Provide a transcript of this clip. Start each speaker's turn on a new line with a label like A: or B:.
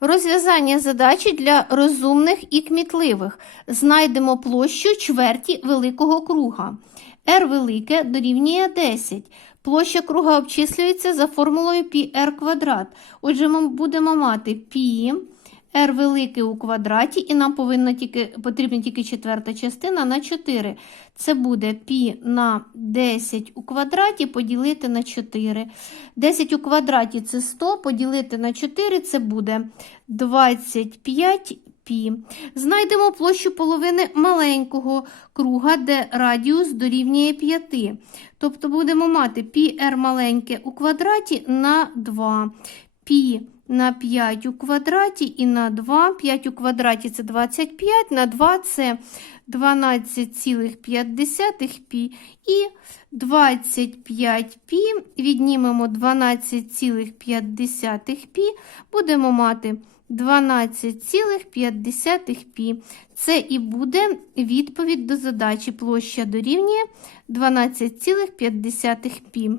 A: Розв'язання задачі для розумних і кмітливих. Знайдемо площу чверті великого круга. r велике дорівнює 10. Площа круга обчислюється за формулою πr квадрат. Отже, ми будемо мати π r велике у квадраті, і нам повинна тільки, потрібна тільки четверта частина на 4. Це буде π на 10 у квадраті поділити на 4. 10 у квадраті це 100, поділити на 4 це буде 25 пі. Знайдемо площу половини маленького круга, де радіус дорівнює 5. Тобто будемо мати πr маленьке у квадраті на 2. Пі на 5 у квадраті і на 2. 5 у квадраті це 25, на 2 це 12,5 пі. І 25 пі віднімемо 12,5 пі, будемо мати 12,5 пі. Це і буде відповідь до задачі. Площа дорівнює 12,5 пі.